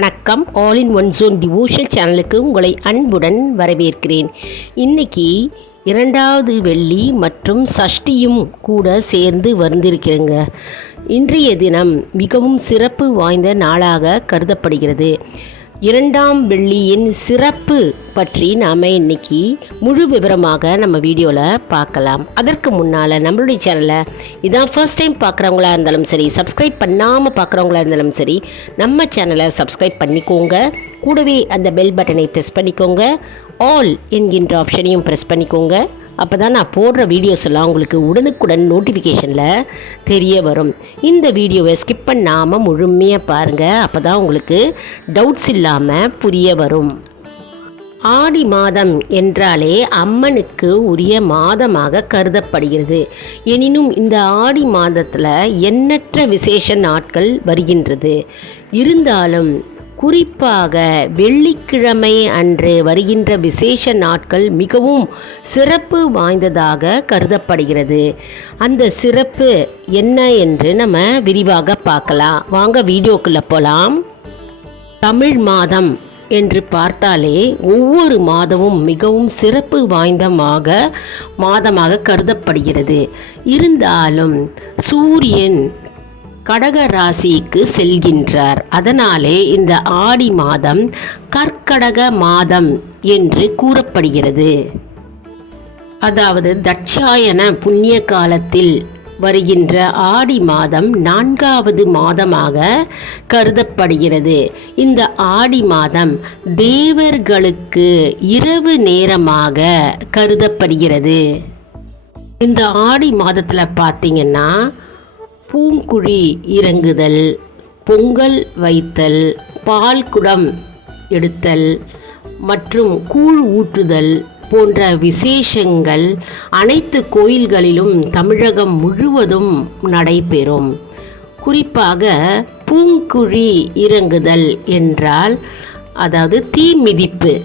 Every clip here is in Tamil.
வணக்கம். All in one zone devotion சேனலுக்கு உங்களை அன்புடன் வரவேற்கிறேன். இன்னைக்கு இரண்டாவது வெள்ளி மற்றும் சஷ்டியும் கூட சேர்ந்து வந்திருக்கிறேங்க. இன்றைய தினம் மிகவும் சிறப்பு வாய்ந்த நாளாக கருதப்படுகிறது. இரண்டாம் வெள்ளியின் சிறப்பு பற்றி நாம் இன்னைக்கு முழு விவரமாக நம்ம வீடியோவில் பார்க்கலாம். அதற்கு முன்னால் நம்மளுடைய சேனலை இதான் ஃபர்ஸ்ட் டைம் பார்க்குறவங்களா இருந்தாலும் சரி சப்ஸ்கிரைப் பண்ணாமல் பார்க்குறவங்களா இருந்தாலும் சரி நம்ம சேனலை சப்ஸ்கிரைப் பண்ணிக்கோங்க. கூடவே அந்த பெல் பட்டனை ப்ரெஸ் பண்ணிக்கோங்க. ஆல் என்கின்ற ஆப்ஷனையும் ப்ரெஸ் பண்ணிக்கோங்க. அப்போ தான் நான் போடுற வீடியோஸ் எல்லாம் உங்களுக்கு உடனுக்குடன் நோட்டிஃபிகேஷனில் தெரிய வரும். இந்த வீடியோவை ஸ்கிப் பண்ணாமல் முழுமையாக பாருங்கள் அப்போ தான் உங்களுக்கு டவுட்ஸ் இல்லாமல் புரிய வரும். ஆடி மாதம் என்றாலே அம்மனுக்கு உரிய மாதமாக கருதப்படுகிறது. எனினும் இந்த ஆடி மாதத்தில் எண்ணற்ற விசேஷ நாட்கள் வருகின்றது. இருந்தாலும் குறிப்பாக வெள்ளிக்கிழமை அன்று வருகின்ற விசேஷ நாட்கள் மிகவும் சிறப்பு வாய்ந்ததாக கருதப்படுகிறது. அந்த சிறப்பு என்ன என்று நம்ம விரிவாக பார்க்கலாம். வாங்க வீடியோக்குள்ளே போகலாம் தமிழ் மாதம் என்று பார்த்தாலே ஒவ்வொரு மாதமும் மிகவும் சிறப்பு வாய்ந்தமாக மாதமாக கருதப்படுகிறது. இருந்தாலும் சூரியன் கடக ராசிக்கு செல்கின்றார். அதனாலே இந்த ஆடி மாதம் கற்கடக மாதம் என்று கூறப்படுகிறது. அதாவது தட்சாயன புண்ணிய காலத்தில் வருகின்ற ஆடி மாதம் நான்காவது மாதமாக கருதப்படுகிறது. இந்த ஆடி மாதம் தேவர்களுக்கு இரவு நேரமாக கருதப்படுகிறது. இந்த ஆடி மாதத்தில் பார்த்தீங்கன்னா பூங்குழி இறங்குதல் பொங்கல் வைத்தல் பால் குடம் எடுத்தல் மற்றும் கூழ் ஊற்றுதல் போன்ற விசேஷங்கள் அனைத்து கோயில்களிலும் தமிழகம் முழுவதும் நடைபெறும். குறிப்பாக பூங்குழி இறங்குதல் என்றால் அதாவது தீ மிதிப்பு.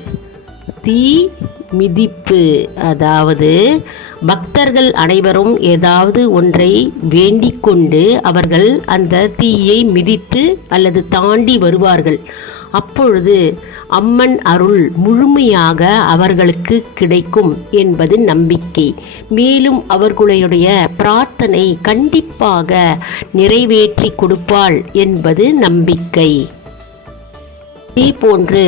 தீ மிதிப்பு அதாவது பக்தர்கள் அனைவரும் ஏதாவது ஒன்றை வேண்டிக் கொண்டு அவர்கள் அந்த தீயை மிதித்து அல்லது தாண்டி வருவார்கள். அப்பொழுது அம்மன் அருள் முழுமையாக அவர்களுக்கு கிடைக்கும் என்பது நம்பிக்கை. மேலும் அவர்களுடைய பிரார்த்தனை கண்டிப்பாக நிறைவேற்றி கொடுப்பாள் என்பது நம்பிக்கை. இதே போன்று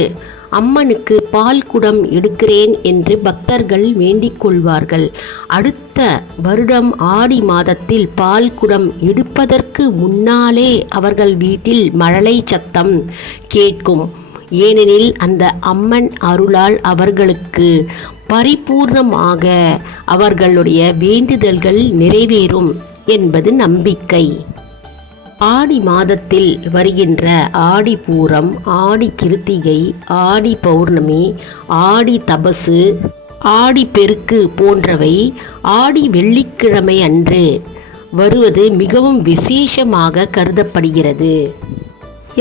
அம்மனுக்கு பால் குடம் எடுக்கிறேன் என்று பக்தர்கள் வேண்டிக் கொள்வார்கள். அடுத்த வருடம் ஆடி மாதத்தில் பால் குடம் எடுப்பதற்கு முன்னாலே அவர்கள் வீட்டில் மழலை சத்தம் கேட்கும். ஏனெனில் அந்த அம்மன் அருளால் அவர்களுக்கு பரிபூர்ணமாக அவர்களுடைய வேண்டுதல்கள் நிறைவேறும் என்பது நம்பிக்கை. ஆடி மாதத்தில் வருகின்ற ஆடி பூரம் ஆடி கிருத்திகை ஆடி பௌர்ணமி ஆடி தபசு ஆடி பெருக்கு போன்றவை ஆடி வெள்ளிக்கிழமை அன்று வருவது மிகவும் விசேஷமாக கருதப்படுகிறது.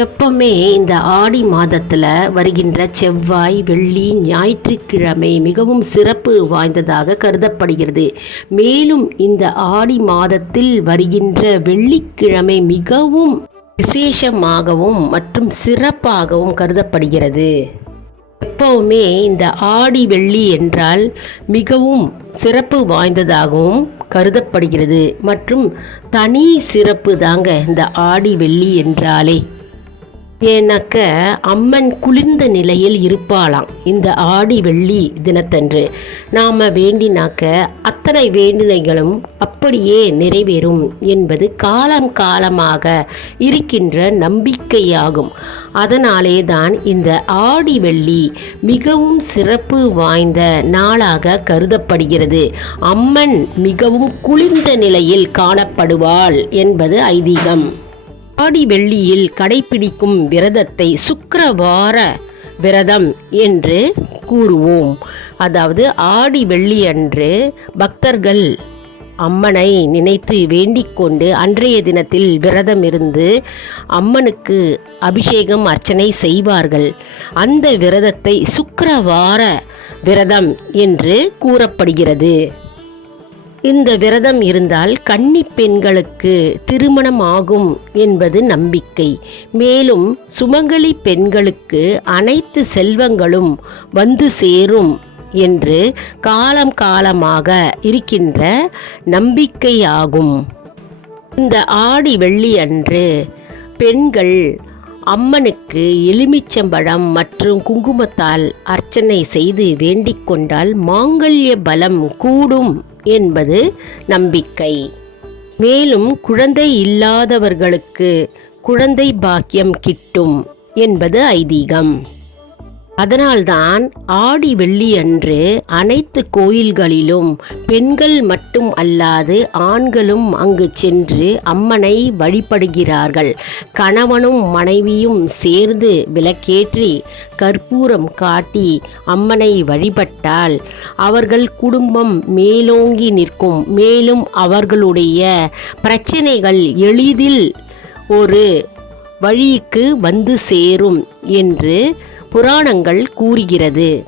எப்பவுமே இந்த ஆடி மாதத்தில் வருகின்ற செவ்வாய் வெள்ளி ஞாயிற்றுக்கிழமை மிகவும் சிறப்பு வாய்ந்ததாக கருதப்படுகிறது. மேலும் இந்த ஆடி மாதத்தில் வருகின்ற வெள்ளிக்கிழமை மிகவும் விசேஷமாகவும் மற்றும் சிறப்பாகவும் கருதப்படுகிறது. எப்பவுமே இந்த ஆடி வெள்ளி என்றால் மிகவும் சிறப்பு வாய்ந்ததாகவும் கருதப்படுகிறது. மற்றும் தனி சிறப்பு தாங்க இந்த ஆடி வெள்ளி என்றாலே ஏன்னாக்க அம்மன் குளிர்ந்த நிலையில் இருப்பாளாம். இந்த ஆடி வெள்ளி தினத்தன்று நாம் வேண்டினாக்க அத்தனை வேண்டினைகளும் அப்படியே நிறைவேறும் என்பது காலம் காலமாக இருக்கின்ற நம்பிக்கையாகும். அதனாலே தான் இந்த ஆடி வெள்ளி மிகவும் சிறப்பு வாய்ந்த நாளாக கருதப்படுகிறது. அம்மன் மிகவும் குளிர்ந்த நிலையில் காணப்படுவாள் என்பது ஐதீகம். ஆடி வெள்ளியில் கடைபிடிக்கும் விரதத்தை சுக்கரவார விரதம் என்று கூறுவோம். அதாவது ஆடி வெள்ளி அன்று பக்தர்கள் அம்மனை நினைத்து வேண்டிக்கொண்டு அன்றைய தினத்தில் விரதம் இருந்து அம்மனுக்கு அபிஷேகம் அர்ச்சனை செய்வார்கள். அந்த விரதத்தை சுக்கரவார விரதம் என்று கூறப்படுகிறது. இந்த விரதம் இருந்தால் கன்னி பெண்களுக்கு திருமணம் ஆகும் என்பது நம்பிக்கை. மேலும் சுமங்கலி பெண்களுக்கு அனைத்து செல்வங்களும் வந்து சேரும் என்று காலம் காலமாக இருக்கின்ற நம்பிக்கையாகும். இந்த ஆடி வெள்ளி அன்று பெண்கள் அம்மனுக்கு எலுமிச்சம்பழம் மற்றும் குங்குமத்தால் அர்ச்சனை செய்து வேண்டிக் கொண்டால் மாங்கல்ய பலம் கூடும் என்பது நம்பிக்கை. மேலும் குழந்தை இல்லாதவர்களுக்கு குழந்தை பாக்கியம் கிட்டும் என்பது ஐதீகம். அதனால்தான் ஆடி வெள்ளி அன்று அனைத்து கோயில்களிலும் பெண்கள் மட்டும் அல்லாது ஆண்களும் அங்கு சென்று அம்மனை வழிபடுகிறார்கள். கணவனும் மனைவியும் சேர்ந்து விளக்கேற்றி கற்பூரம் காட்டி அம்மனை வழிபட்டால் அவர்கள் குடும்பம் மேலோங்கி நிற்கும். மேலும் அவர்களுடைய பிரச்சனைகள் எளிதில் ஒரு வழிக்கு வந்து சேரும் என்று புராணங்கள் கூறுகிறது.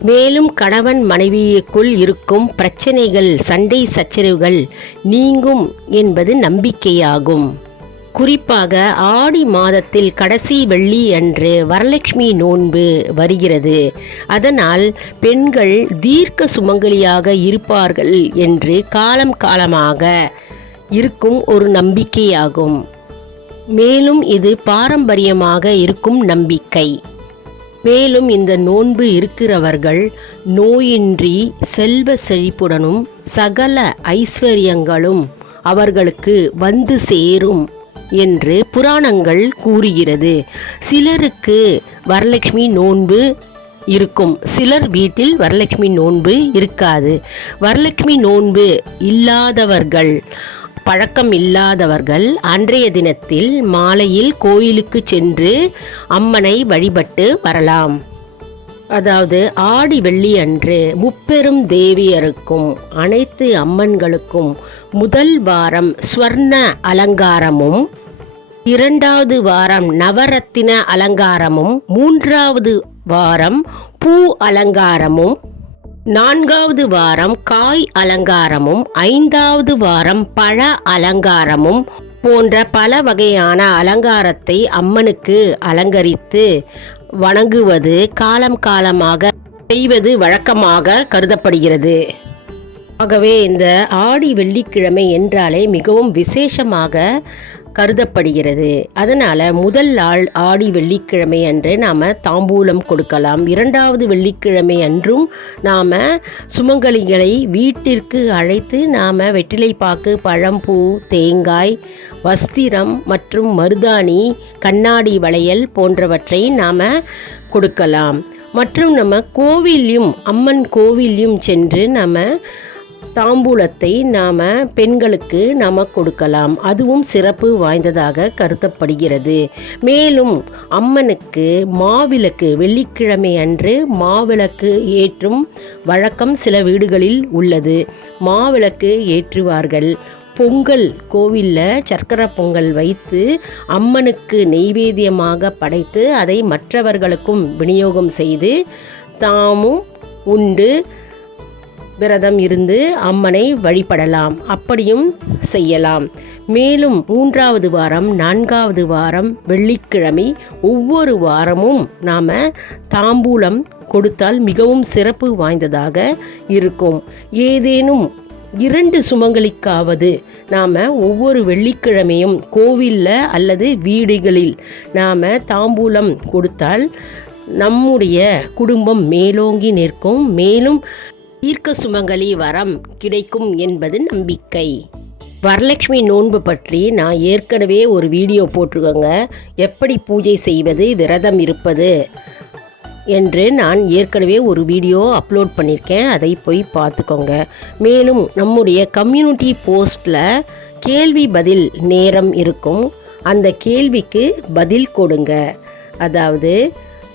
மேலும் கணவன் மனைவிக்குள் இருக்கும் பிரச்சனைகள் சண்டை சச்சரவுகள் நீங்கும் என்பது நம்பிக்கையாகும். குறிப்பாக ஆடி மாதத்தில் கடைசி வெள்ளி அன்று வரலட்சுமி நோன்பு வருகிறது. அதனால் பெண்கள் தீர்க்க சுமங்கலியாக இருப்பார்கள் என்று காலம் காலமாக இருக்கும் ஒரு நம்பிக்கையாகும். மேலும் இது பாரம்பரியமாக இருக்கும் நம்பிக்கை. மேலும் இந்த நோன்பு இருக்கிறவர்கள் நோயின்றி செல்வ செழிப்புடனும் சகல ஐஸ்வர்யங்களும் அவர்களுக்கு வந்து சேரும் என்று புராணங்கள் கூறுகிறது. சிலருக்கு வரலட்சுமி நோன்பு இருக்கும். சிலர் வீட்டில் வரலட்சுமி நோன்பு இருக்காது. வரலட்சுமி நோன்பு இல்லாதவர்கள் பழக்கம் இல்லாதவர்கள் அன்றைய தினத்தில் மாலையில் கோயிலுக்கு சென்று அம்மனை வழிபட்டு வரலாம். அதாவது ஆடி வெள்ளி அன்று முப்பெரும் தேவியருக்கும் அனைத்து அம்மன்களுக்கும் முதல் வாரம் ஸ்வர்ண அலங்காரமும் இரண்டாவது வாரம் நவரத்தின அலங்காரமும் மூன்றாவது வாரம் பூ அலங்காரமும் நான்காவது வாரம் காய் அலங்காரமும் ஐந்தாவது வாரம் பழ அலங்காரமும் போன்ற பல வகையான அலங்காரத்தை அம்மனுக்கு அலங்கரித்து வணங்குவது காலம் காலமாக செய்வது வழக்கமாக கருதப்படுகிறது. ஆகவே இந்த ஆடி வெள்ளிக்கிழமை என்றாலே மிகவும் விசேஷமாக கருதப்படுகிறது. அதனால் முதல் நாள் ஆடி வெள்ளிக்கிழமை அன்று நாம் தாம்பூலம் கொடுக்கலாம். இரண்டாவது வெள்ளிக்கிழமை அன்றும் நாம் சுமங்கலிகளை வீட்டிற்கு அழைத்து நாம் வெற்றிலைப்பாக்கு பழம்பூ தேங்காய் வஸ்திரம் மற்றும் மருதாணி கண்ணாடி வளையல் போன்றவற்றை நாம் கொடுக்கலாம். மற்றும் நம்ம கோவிலையும் அம்மன் கோவிலையும் சென்று நம்ம தாம்பூலத்தை நாம் பெண்களுக்கு நாம் கொடுக்கலாம். அதுவும் சிறப்பு வாய்ந்ததாக கருதப்படுகிறது. மேலும் அம்மனுக்கு மாவிளக்கு வெள்ளிக்கிழமை அன்று மாவிளக்கு ஏற்றும் வழக்கம் சில வீடுகளில் உள்ளது. மாவிளக்கு ஏற்றுவார்கள். பொங்கல் கோவிலில் சர்க்கரை பொங்கல் வைத்து அம்மனுக்கு நெய்வேத்தியமாக படைத்து அதை மற்றவர்களுக்கும் விநியோகம் செய்து தாமும் உண்டு. விரதம் இருந்து அம்மனை வழிபடலாம். அப்படியும் செய்யலாம். மேலும் மூன்றாவது வாரம் நான்காவது வாரம் வெள்ளிக்கிழமை ஒவ்வொரு வாரமும் நாம் தாம்பூலம் கொடுத்தால் மிகவும் சிறப்பு வாய்ந்ததாக இருக்கும். ஏதேனும் இரண்டு சுமங்கலிக்காவது நாம் ஒவ்வொரு வெள்ளிக்கிழமையும் கோவிலில் அல்லது வீடுகளில் நாம் தாம்பூலம் கொடுத்தால் நம்முடைய குடும்பம் மேலோங்கி நிற்கும். மேலும் தீர்க்க சுமங்கலி வரம் கிடைக்கும் என்பது நம்பிக்கை. வரலட்சுமி நோன்பு பற்றி நான் ஏற்கனவே ஒரு வீடியோ போட்டிருக்கோங்க. எப்படி பூஜை செய்வது விரதம் இருப்பது என்று நான் ஏற்கனவே ஒரு வீடியோ அப்லோட் பண்ணியிருக்கேன். அதை போய் பார்த்துக்கோங்க. மேலும் நம்முடைய கம்யூனிட்டி போஸ்டில் கேள்வி பதில் நேரம் இருக்கும். அந்த கேள்விக்கு பதில் கொடுங்க. அதாவது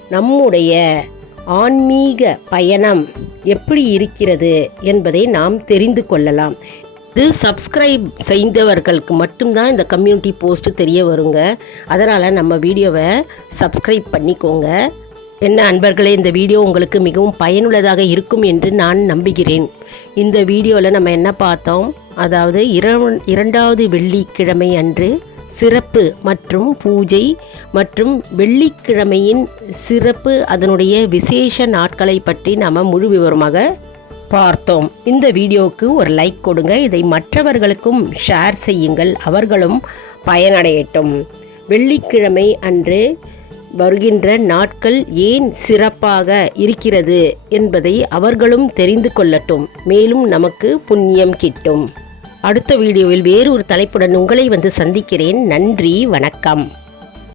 நம்முடைய ஆன்மீக பயணம் எப்படி இருக்கிறது என்பதை நாம் தெரிந்து கொள்ளலாம். இது சப்ஸ்கிரைப் செய்தவர்களுக்கு மட்டும்தான் இந்த கம்யூனிட்டி போஸ்ட்டு தெரிய வருங்க. அதனால் நம்ம வீடியோவை சப்ஸ்கிரைப் பண்ணிக்கோங்க. என்ன அன்பர்களே இந்த வீடியோ உங்களுக்கு மிகவும் பயனுள்ளதாக இருக்கும் என்று நான் நம்புகிறேன். இந்த வீடியோவில் நம்ம என்ன பார்த்தோம்? அதாவது இர- இரண்டாவது வெள்ளிக்கிழமை அன்று சிறப்பு மற்றும் பூஜை மற்றும் வெள்ளிக்கிழமையின் சிறப்பு அதனுடைய விசேஷ நாட்களை பற்றி நாம் முழு விவரமாக பார்த்தோம். இந்த வீடியோவுக்கு ஒரு லைக் கொடுங்க. இதை மற்றவர்களுக்கும் ஷேர் செய்யுங்கள். அவர்களும் பயனடையட்டும். வெள்ளிக்கிழமை அன்று வருகின்ற நாட்கள் ஏன் சிறப்பாக இருக்கிறது என்பதை அவர்களும் தெரிந்து கொள்ளட்டும். மேலும் நமக்கு புண்ணியம் கிட்டும். அடுத்த வீடியோவில் வேறு ஒரு தலைப்புடன் உங்களை வந்து சந்திக்கிறேன். நன்றி வணக்கம்.